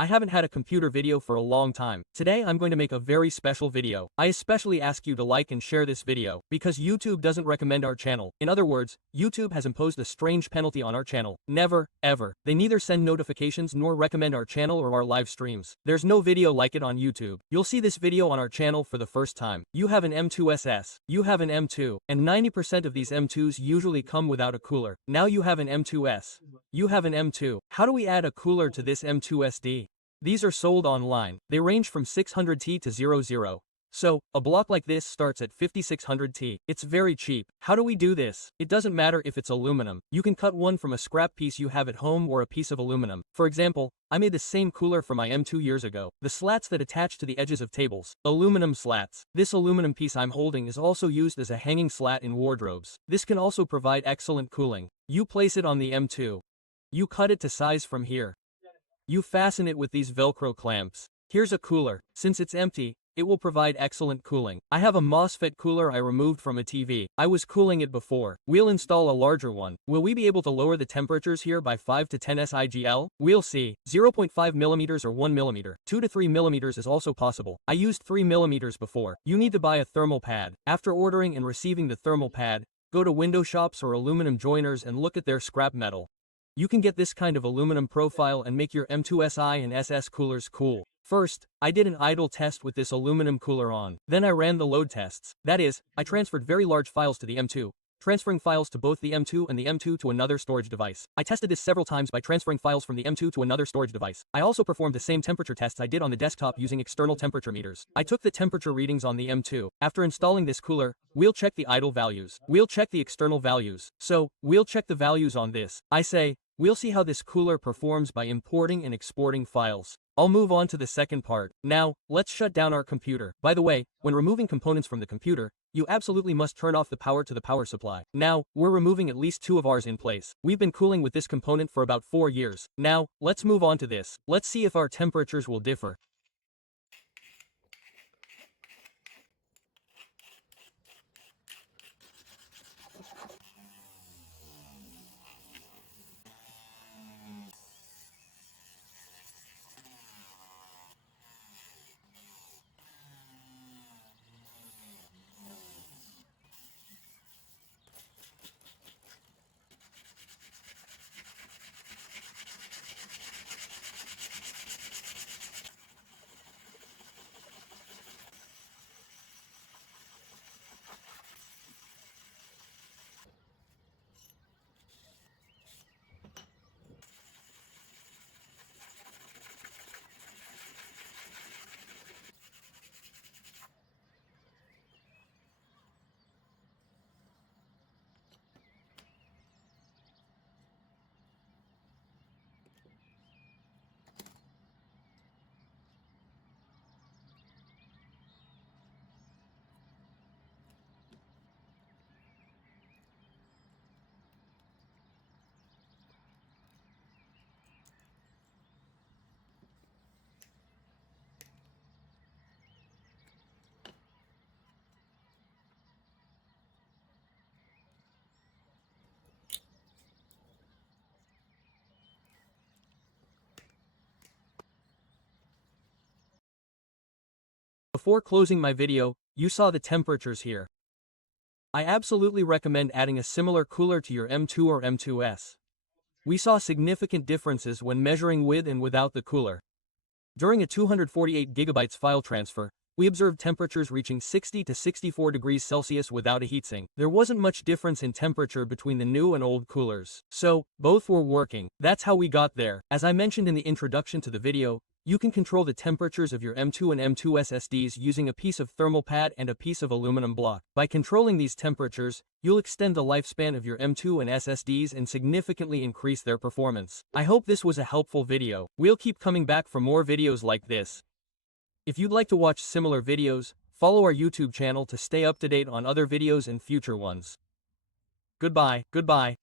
I haven't had a computer video for a long time. Today I'm going to make a very special video. I especially ask you to like and share this video, because YouTube doesn't recommend our channel. In other words, YouTube has imposed a strange penalty on our channel. Never, ever. They neither send notifications nor recommend our channel or our live streams. There's no video like it on YouTube. You'll see this video on our channel for the first time. You have an M2 SS. You have an M2. And 90% of these M2s usually come without a cooler. Now you have an M2S. You have an M2. How do we add a cooler to this M2 SD? These are sold online. They range from 600T to 00. So, a block like this starts at 5600T. It's very cheap. How do we do this? It doesn't matter if it's aluminum. You can cut one from a scrap piece you have at home or a piece of aluminum. For example, I made the same cooler for my M2 years ago. The slats that attach to the edges of tables. Aluminum slats. This aluminum piece I'm holding is also used as a hanging slat in wardrobes. This can also provide excellent cooling. You place it on the M2. You cut it to size from here. You fasten it with these Velcro clamps. Here's a cooler. Since it's empty, it will provide excellent cooling. I have a MOSFET cooler I removed from a TV. I was cooling it before. We'll install a larger one. Will we be able to lower the temperatures here by 5 to 10 SIGL? We'll see. 0.5 mm or 1 mm. 2 to 3 mm is also possible. I used 3 mm before. You need to buy a thermal pad. After ordering and receiving the thermal pad, go to window shops or aluminum joiners and look at their scrap metal. You can get this kind of aluminum profile and make your M2 SI and SS coolers cool. First, I did an idle test with this aluminum cooler on. Then I ran the load tests. That is, I transferred very large files to the M2, transferring files to both the M2 and the M2 to another storage device. I tested this several times by transferring files from the M2 to another storage device. I also performed the same temperature tests I did on the desktop using external temperature meters. I took the temperature readings on the M2. After installing this cooler, we'll check the idle values. We'll check the external values. So, we'll check the values on this. We'll see how this cooler performs by importing and exporting files. I'll move on to the second part. Now, let's shut down our computer. By the way, when removing components from the computer, you absolutely must turn off the power to the power supply. Now, we're removing at least 2 of ours in place. We've been cooling with this component for about 4 years. Now, let's move on to this. Let's see if our temperatures will differ. Before closing my video, you saw the temperatures here. I absolutely recommend adding a similar cooler to your M2 or M2S. We saw significant differences when measuring with and without the cooler. During a 248 GB file transfer, we observed temperatures reaching 60 to 64 degrees Celsius without a heatsink. There wasn't much difference in temperature between the new and old coolers. So, both were working. That's how we got there. As I mentioned in the introduction to the video, you can control the temperatures of your M2 and M2 SSDs using a piece of thermal pad and a piece of aluminum block. By controlling these temperatures, you'll extend the lifespan of your M2 and SSDs and significantly increase their performance. I hope this was a helpful video. We'll keep coming back for more videos like this. If you'd like to watch similar videos, follow our YouTube channel to stay up to date on other videos and future ones. Goodbye.